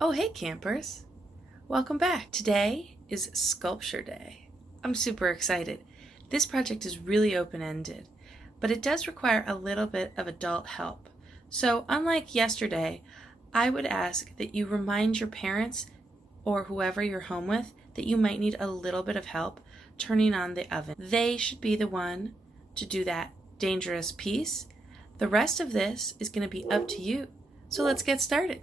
Oh, hey campers! Welcome back. Today is Sculpture Day. I'm super excited. This project is really open-ended, but it does require a little bit of adult help. So, unlike yesterday, I would ask that you remind your parents or whoever you're home with that you might need a little bit of help turning on the oven. They should be the one to do that dangerous piece. The rest of this is going to be up to you. So let's get started.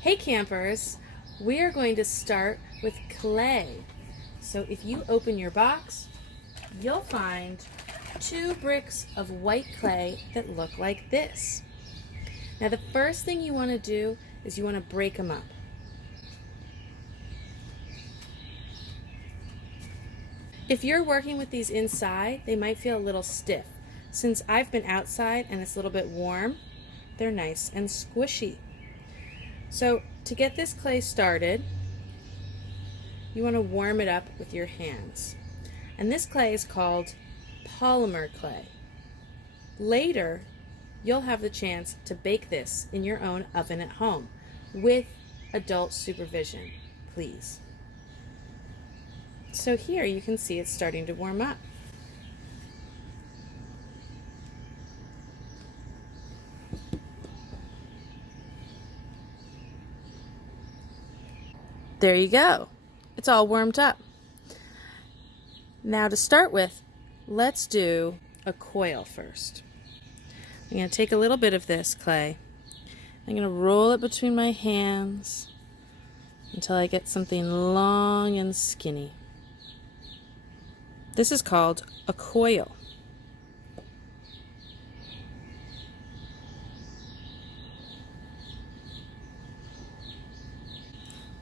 Hey campers, we are going to start with clay. So if you open your box, you'll find 2 bricks of white clay that look like this. Now the first thing you want to do is you want to break them up. If you're working with these inside, they might feel a little stiff. Since I've been outside and it's a little bit warm, they're nice and squishy. So to get this clay started, you want to warm it up with your hands. And this clay is called polymer clay. Later, you'll have the chance to bake this in your own oven at home with adult supervision, please. So here you can see it's starting to warm up. There you go. It's all warmed up. Now to start with, let's do a coil first. I'm going to take a little bit of this clay. I'm going to roll it between my hands until I get something long and skinny. This is called a coil.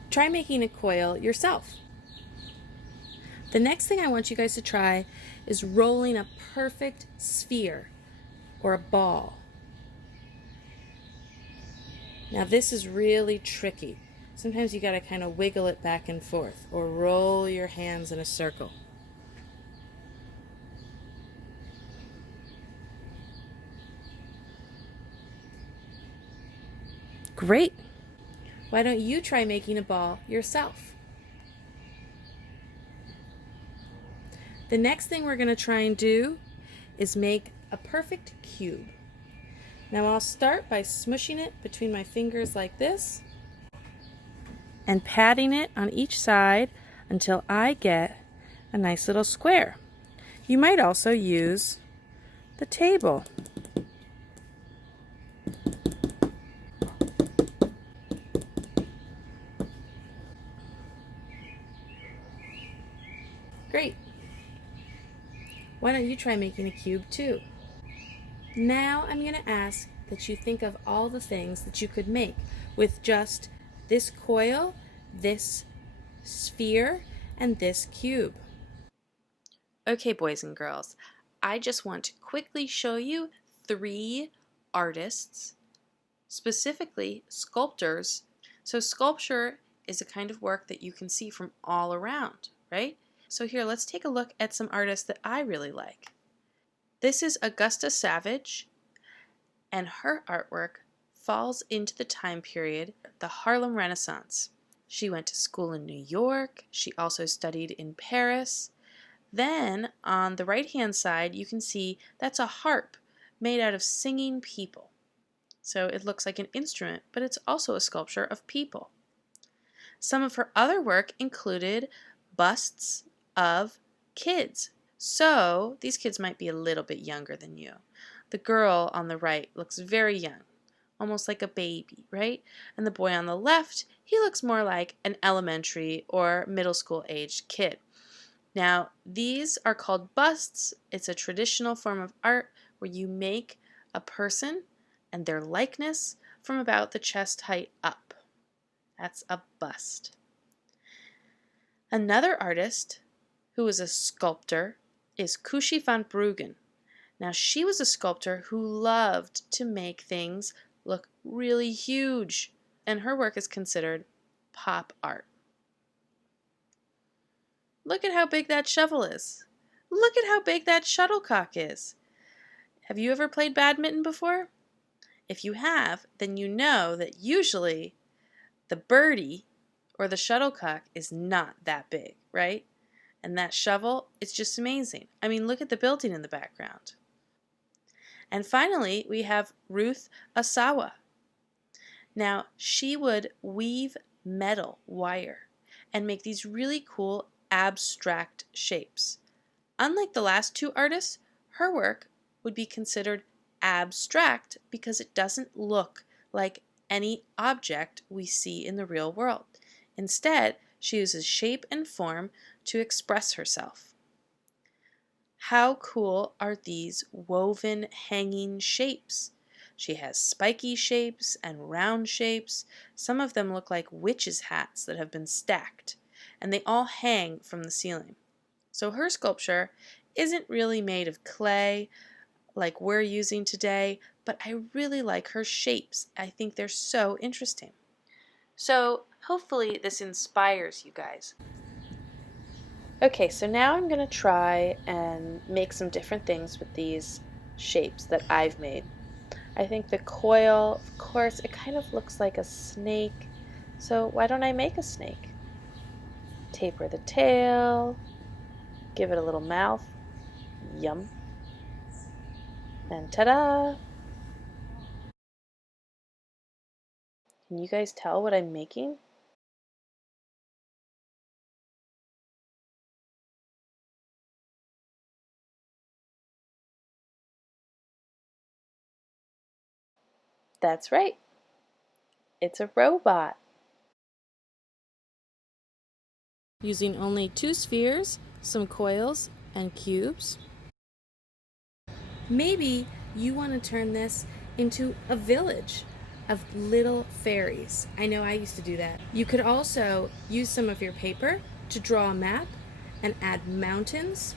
Try making a coil yourself. The next thing I want you guys to try is rolling a perfect sphere or a ball. Now this is really tricky. Sometimes you got to kind of wiggle it back and forth or roll your hands in a circle. Great! Why don't you try making a ball yourself? The next thing we're going to try and do is make a perfect cube. Now I'll start by smushing it between my fingers like this and patting it on each side until I get a nice little square. You might also use the table. Great. Why don't you try making a cube too? Now I'm going to ask that you think of all the things that you could make with just this coil, this sphere, and this cube. Okay, boys and girls, I just want to quickly show you 3 artists, specifically sculptors. So sculpture is a kind of work that you can see from all around, right? So here, let's take a look at some artists that I really like. This is Augusta Savage, and her artwork falls into the time period, the Harlem Renaissance. She went to school in New York. She also studied in Paris. Then on the right-hand side, you can see that's a harp made out of singing people. So it looks like an instrument, but it's also a sculpture of people. Some of her other work included busts of kids. So these kids might be a little bit younger than you. The girl on the right looks very young, almost like a baby, right? And the boy on the left, he looks more like an elementary or middle school aged kid. Now, these are called busts. It's a traditional form of art where you make a person and their likeness from about the chest height up. That's a bust. Another artist who was a sculptor is Cushy van Bruggen. Now, she was a sculptor who loved to make things look really huge, and her work is considered pop art. Look at how big that shovel is. Look at how big that shuttlecock is. Have you ever played badminton before? If you have, then you know that usually the birdie or the shuttlecock is not that big, right? And that shovel, it's just amazing. I mean, look at the building in the background. And finally, we have Ruth Asawa. Now, she would weave metal wire and make these really cool abstract shapes. Unlike the last two artists, her work would be considered abstract because it doesn't look like any object we see in the real world. Instead, she uses shape and form to express herself. How cool are these woven hanging shapes? She has spiky shapes and round shapes. Some of them look like witches' hats that have been stacked, and they all hang from the ceiling. So her sculpture isn't really made of clay like we're using today, but I really like her shapes. I think they're so interesting. So hopefully this inspires you guys. Okay, so now I'm going to try and make some different things with these shapes that I've made. I think the coil, of course, it kind of looks like a snake, so why don't I make a snake? Taper the tail, give it a little mouth, yum, and ta-da! Can you guys tell what I'm making? That's right, it's a robot. Using only 2 spheres, some coils, and cubes. Maybe you want to turn this into a village of little fairies. I know I used to do that. You could also use some of your paper to draw a map and add mountains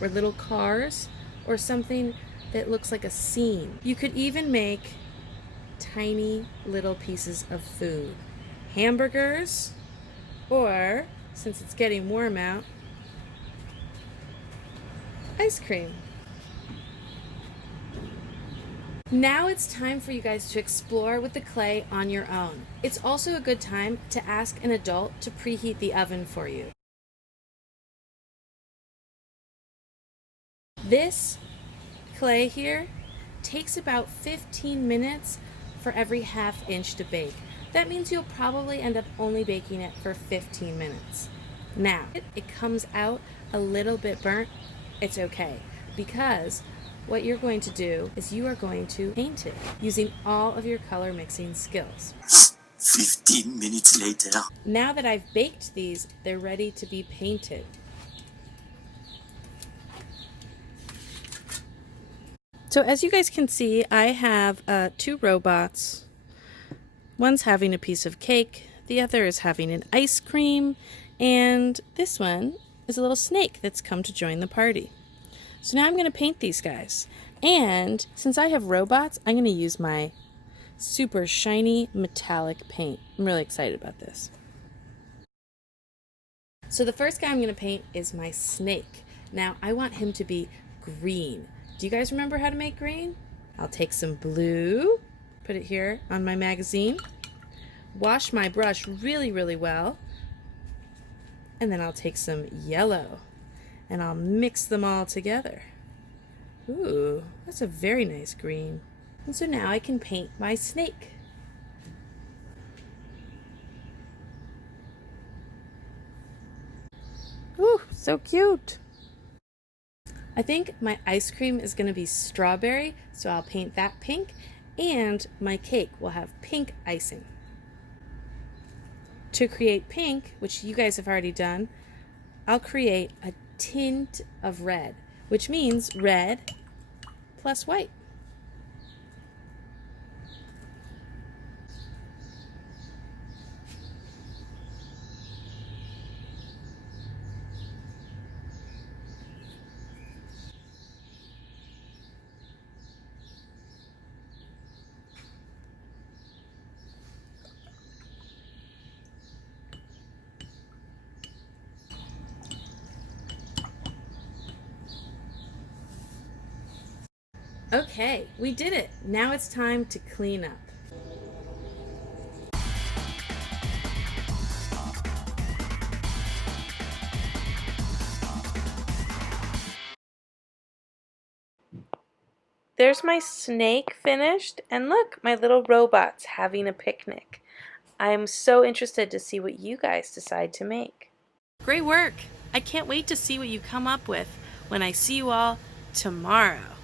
or little cars or something that looks like a scene. You could even make tiny little pieces of food. Hamburgers, or, since it's getting warm out, ice cream. Now it's time for you guys to explore with the clay on your own. It's also a good time to ask an adult to preheat the oven for you. This clay here takes about 15 minutes for every ½ inch to bake. That means you'll probably end up only baking it for 15 minutes. Now, it comes out a little bit burnt. It's okay, because what you're going to do is you are going to paint it using all of your color mixing skills. 15 minutes later. Now that I've baked these, they're ready to be painted. So as you guys can see, I have 2 robots. One's having a piece of cake, the other is having an ice cream, and this one is a little snake that's come to join the party. So now I'm going to paint these guys. And since I have robots, I'm going to use my super shiny metallic paint. I'm really excited about this. So the first guy I'm going to paint is my snake. Now I want him to be green. Do you guys remember how to make green? I'll take some blue, put it here on my magazine, wash my brush really, really well, and then I'll take some yellow and I'll mix them all together. Ooh, that's a very nice green. And so now I can paint my snake. Ooh, so cute. I think my ice cream is going to be strawberry, so I'll paint that pink, and my cake will have pink icing. To create pink, which you guys have already done, I'll create a tint of red, which means red plus white. Okay, we did it. Now it's time to clean up. There's my snake finished, and look, my little robot's having a picnic. I'm so interested to see what you guys decide to make. Great work! I can't wait to see what you come up with when I see you all tomorrow.